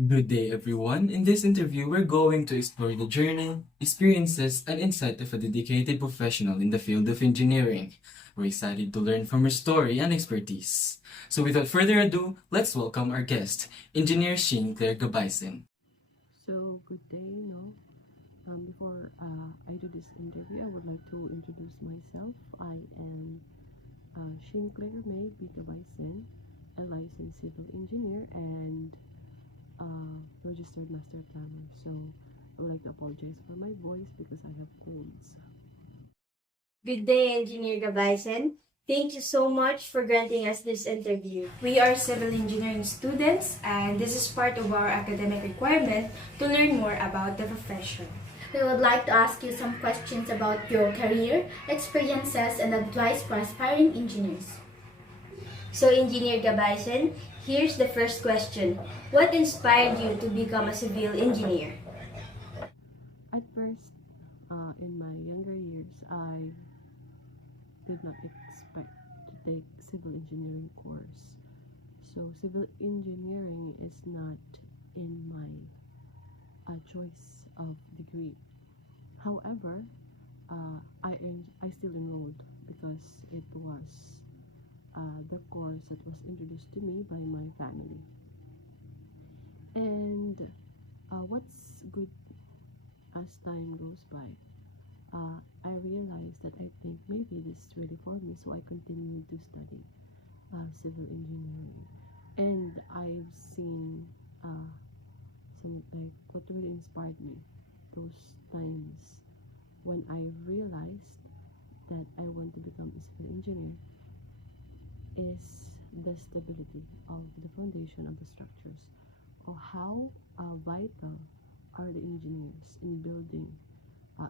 Good day, everyone. In this interview, we're going to explore the journey, experiences, and insight of a dedicated professional in the field of engineering. We're excited to learn from her story and expertise. So, without further ado, let's welcome our guest, Engineer Shane Claire Gabaisen. So, good day, no? Before I do this interview, I would like to introduce myself. I am Shane Claire May Bigabaysen, a licensed civil engineer and registered master planner. So, I would like to apologize for my voice because I have colds. Good day, Engineer Gabaisen. Thank you so much for granting us this interview. We are civil engineering students, and this is part of our academic requirement to learn more about the profession. We would like to ask you some questions about your career, experiences, and advice for aspiring engineers. So, Engineer Gabaisen, here's the first question. What inspired you to become a civil engineer? At first, in my younger years, I did not expect to take civil engineering course. So, civil engineering is not in my choice of degree. However, I still enrolled because it was the course that was introduced to me by my family. And what's good as time goes by, I realized that I think maybe this is really for me, so I continued to study civil engineering. And I've seen some like what really inspired me those times when I realized that I want to become a civil engineer is the stability of the foundation of the structures, or how vital are the engineers in building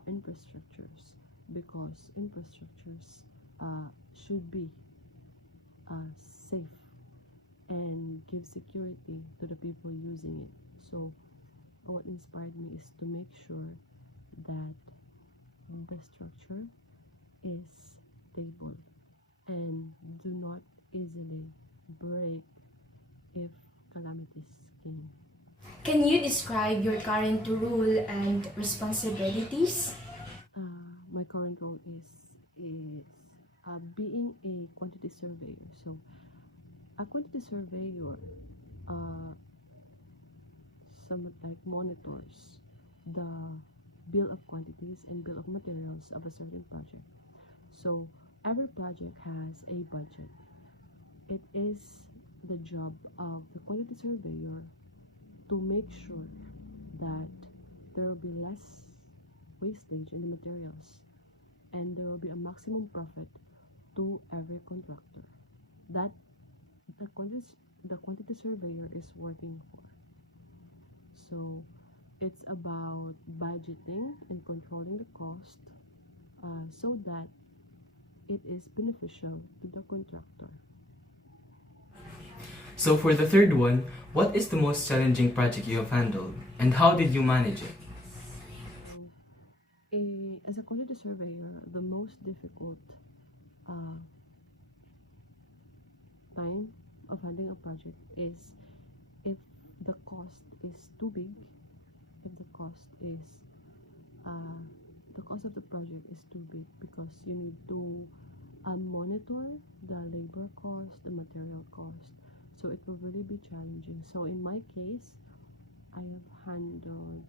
infrastructures, because infrastructures should be safe and give security to the people using it. So what inspired me is to make sure that the structure is stable and do not easily break if calamities came. Can you describe your current role and responsibilities? My current role is being a quantity surveyor. So a quantity surveyor somewhat like monitors the bill of quantities and bill of materials of a certain project. So every project has a budget. It is the job of the quality surveyor to make sure that there will be less wastage in the materials and there will be a maximum profit to every contractor that the quantity surveyor is working for. So it's about budgeting and controlling the cost so that it is beneficial to the contractor. So, for the third one, what is the most challenging project you have handled, and how did you manage it? As a quality surveyor, the most difficult uh, time of handling a project is if the cost is too big, if uh, the cost of the project is too big, because you need to monitor the labor cost, the material cost. So it will really be challenging. So in my case, I have handled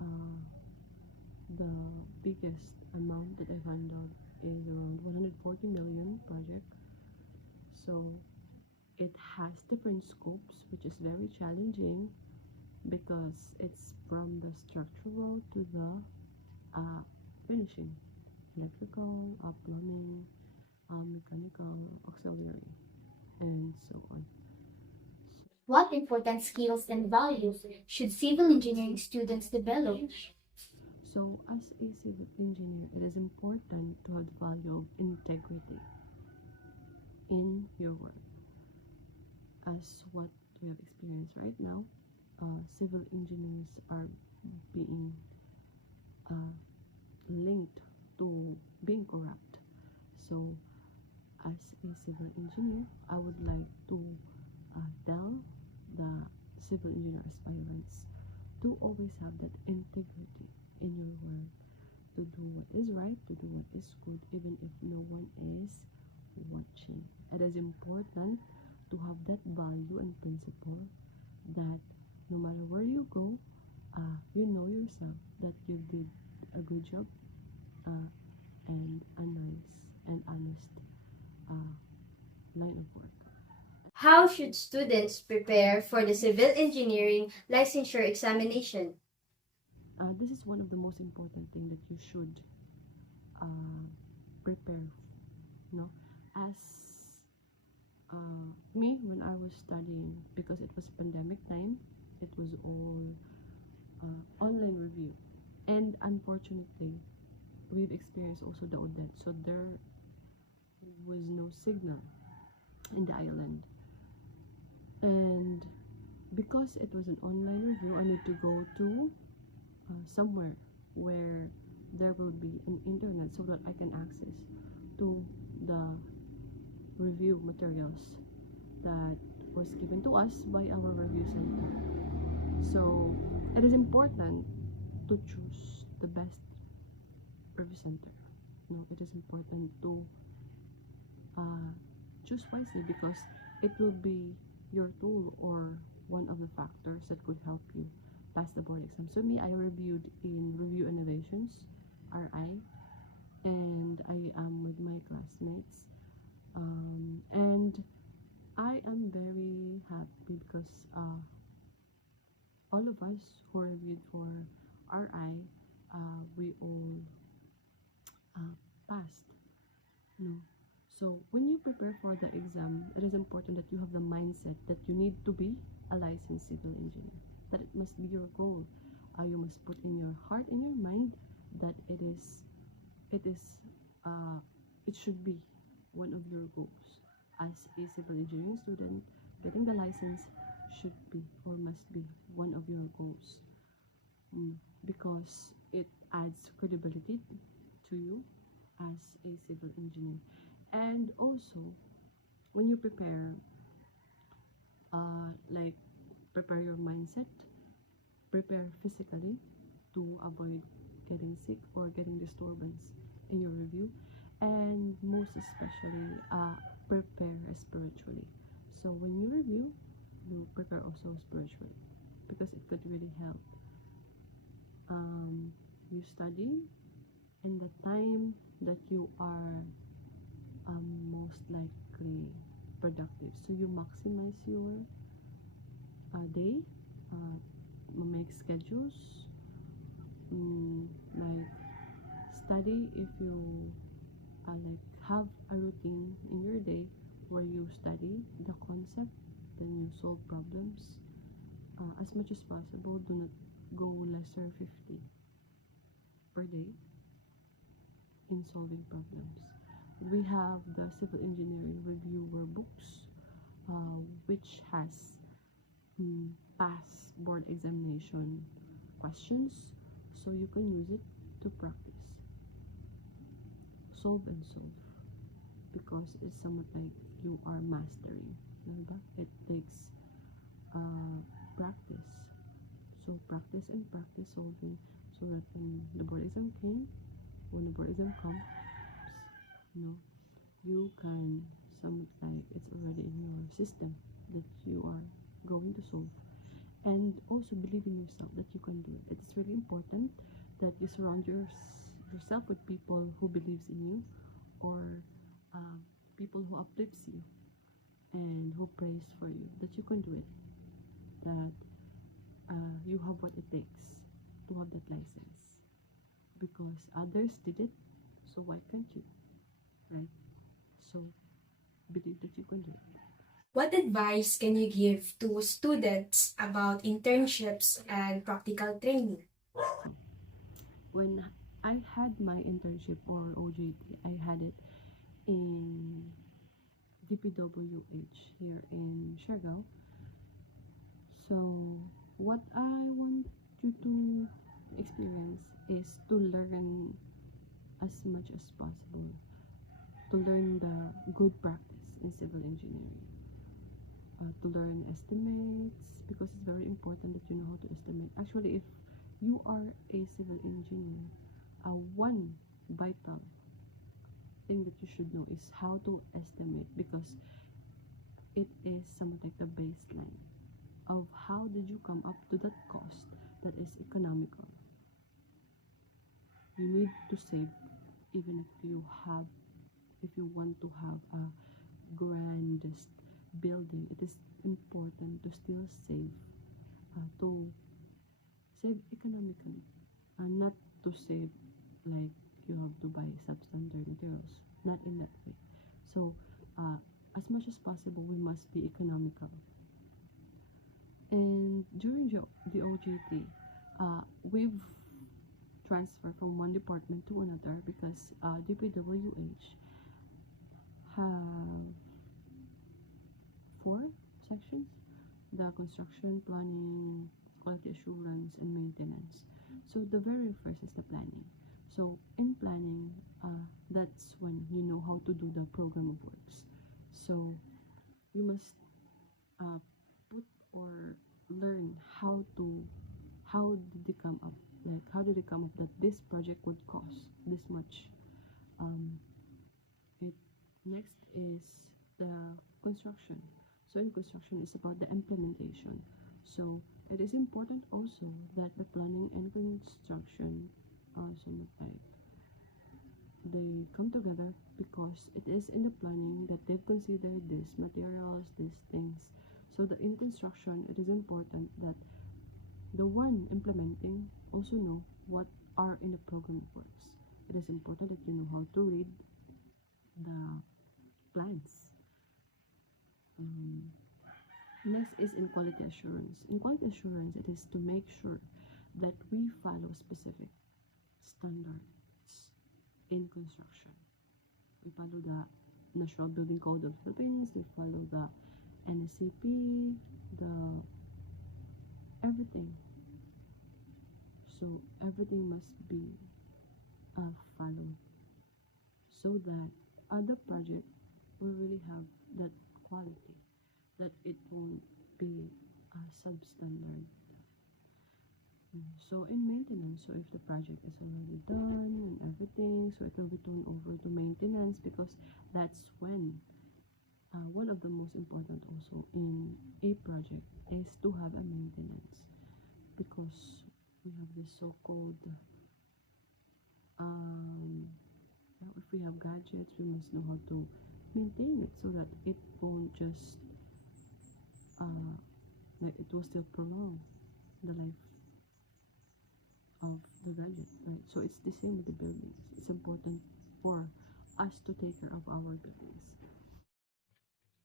uh, the biggest amount that I've handled is around 140 million project. So it has different scopes, which is very challenging because it's from the structural to the finishing, electrical, plumbing, mechanical, auxiliary, and so on. What important skills and values should civil engineering students develop? So, as a civil engineer, it is important to have the value of integrity in your work. As what we have experienced right now, civil engineers are being uh, linked to being corrupt. So, as a civil engineer, I would like to tell the civil engineer aspirants to always have that integrity in your work, to do what is right, to do what is good, even if no one is watching. It is important to have that value and principle that no matter where you go, you know yourself that you did a good job and a nice and honest line of work. How should students prepare for the civil engineering licensure examination? This is one of the most important thing that you should prepare. No, as me when I was studying, because it was pandemic time, it was all online review, and unfortunately, we've experienced also the ODET, so there was no signal in the island, and because it was an online review, I need to go to somewhere where there will be an internet so that I can access to the review materials that was given to us by our review center. So it is important to choose the best review center. No, it is important to choose wisely, because it will be your tool or one of the factors that could help you pass the board exam. So me, I reviewed in Review Innovations, RI, and I am with my classmates. And I am very happy because all of us who reviewed for RI, we all passed. No. So when you prepare for the exam, it is important that you have the mindset that you need to be a licensed civil engineer. That it must be your goal. You must put in your heart, in your mind, that it should be one of your goals. As a civil engineering student, getting the license should be or must be one of your goals, because it adds credibility to you as a civil engineer. And also, when you prepare, like prepare your mindset, prepare physically to avoid getting sick or getting disturbance in your review, and most especially prepare spiritually. So when you review, you prepare also spiritually, because it could really help you study in the time that you are most likely productive. So you maximize your day, make schedules, like study. If you like have a routine in your day where you study the concept, then you solve problems as much as possible. Do not go lesser 50 per day in solving problems. We have the civil engineering reviewer books, which has past board examination questions, so you can use it to practice. Solve and solve, because it's somewhat like you are mastering. Diba? It takes practice. So practice and practice solving, so that when the board exam comes, you can somewhat like it's already in your system that you are going to solve. And also believe in yourself that you can do it. It's really important that you surround yourself with people who believes in you, or people who uplifts you and who prays for you, that you can do it, that you have what it takes to have that license, because others did it, so why can't you, right? So believe that you can do it. What advice can you give to students about internships and practical training? When I had my internship or OJT, I had it in DPWH here in Siargao. So what I want you to experience is to learn as much as possible, to learn the good practice in civil engineering. to learn estimates, because it's very important that you know how to estimate. Actually, if you are a civil engineer, one vital thing that you should know is how to estimate, because it is somewhat like the baseline of how did you come up to that cost that is economical. You need to save, even if you want to have a grandest building, it is important to still to save economically, and not to save like you have to buy substandard materials, not in that way. So as much as possible, we must be economical. And during the OJT, we've transferred from one department to another, because DPWH have four sections: the construction, planning, quality assurance, and maintenance. So the very first is the planning. So in planning, that's when you know how to do the program of works. So you must put or learn how did they come up, how did they come up that this project would cost this much. It Next is the construction. So in construction, it's about the implementation. So it is important also that the planning and construction somewhat like they come together, because it is in the planning that they've considered these materials, these things. So that in construction, it is important that the one implementing also know what are in the program of works. It is important that you know how to read the plans. Next is in quality assurance. In quality assurance, it is to make sure that we follow specific standards in construction. We follow the National Building Code of the Philippines, we follow the NSCP, the everything. So everything must be followed, so that other project will really have that quality, that it won't be substandard. So in maintenance, so if the project is already done and everything, so it will be turned over to maintenance, because that's when one of the most important also in a project is to have a maintenance, because we have this so-called if we have gadgets, we must know how to maintain it, so that it won't just it will still prolong the life of the gadget, right? So it's the same with the buildings. It's important for us to take care of our buildings.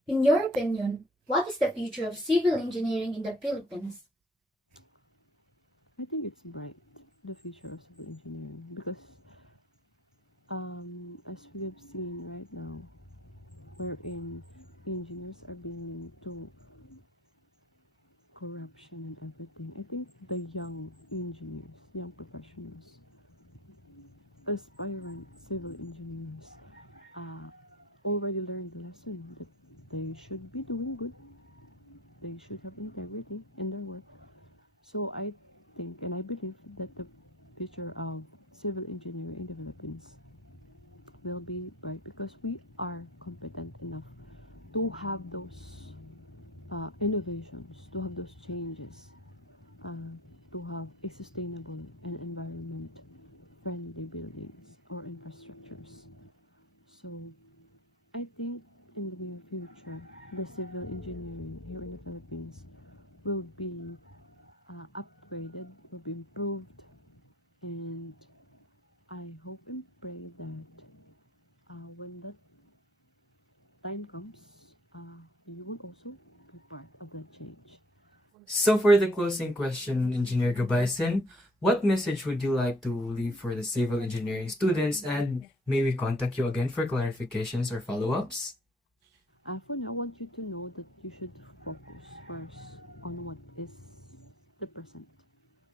In your opinion, what is the future of civil engineering in the Philippines? I think it's bright, the future of civil engineering, because as we have seen right now, wherein engineers are being linked to corruption and everything, I think the young engineers, young professionals, aspirant civil engineers, already learned the lesson that they should be doing good, they should have integrity in their work. So I think and I believe that the future of civil engineering in the Philippines will be bright, because we are competent enough to have those innovations, to have those changes, to have a sustainable and environment friendly buildings or infrastructures. So I think in the near future, the civil engineering here in the Philippines will be upgraded, will be improved, and I hope and pray that when that time comes, you will also be part of that change. So for the closing question, Engineer Gabaysen, what message would you like to leave for the civil engineering students, and may we contact you again for clarifications or follow-ups? For now, I want you to know that you should focus first on what is the present,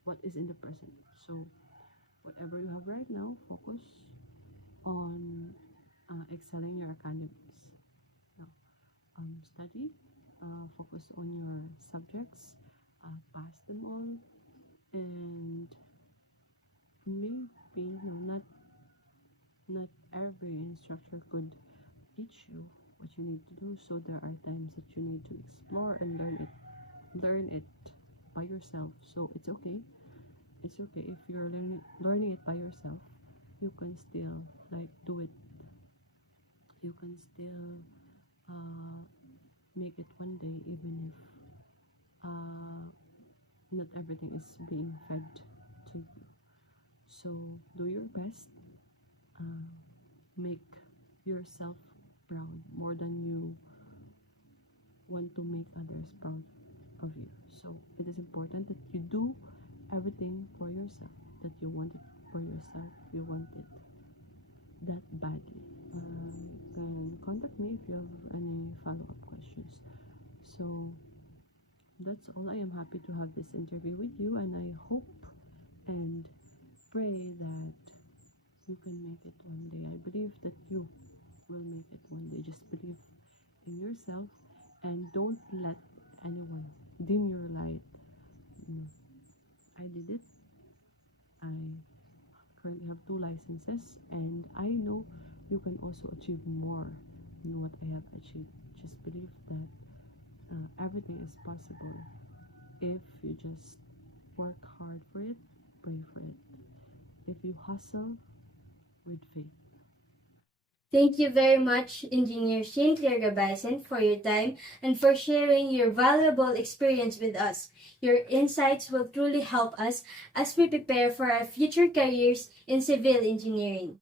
what is in the present. So whatever you have right now, focus on excelling your academics. Now, study, focus on your subjects, pass them all, and maybe not every instructor could teach you what you need to do. So there are times that you need to explore and learn it by yourself. So it's okay. It's okay if you're learning it by yourself. You can still like do it. You can still make it one day, even if not everything is being fed to you. So do your best. Make yourself proud more than you want to make others proud of you. So it is important that you do everything for yourself, that you want it for yourself. You want it that badly. You can contact me if you have any follow-up questions. So that's all. I am happy to have this interview with you, and I hope and pray that you can make it one day. I believe that you will make it one day. Just believe in yourself and don't let anyone dim your light. I did it. I currently have 2 licenses, and I know you can also achieve more than what I have achieved. Just believe that everything is possible if you just work hard for it, pray for it. If you hustle with faith. Thank you very much, Engineer Cynthia Gabaysen, for your time and for sharing your valuable experience with us. Your insights will truly help us as we prepare for our future careers in civil engineering.